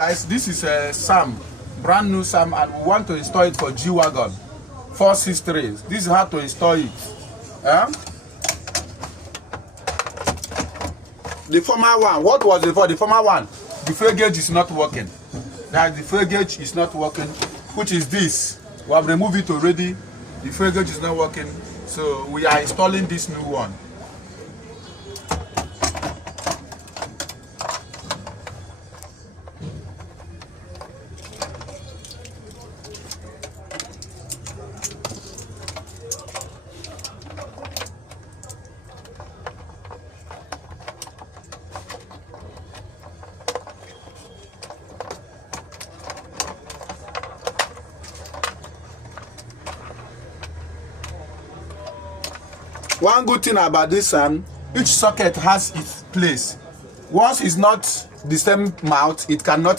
Guys, this is a Sam, brand new Sam, and we want to install it for G-Wagon 463. This is how to install it. The former one, what was it for? The former one, the fuel gauge is not working. That the fuel gauge is not working, which is this. We have removed it already. The fuel gauge is not working, so we are installing this new one. One good thing about this each socket has its place. Once it's not the same mouth, it cannot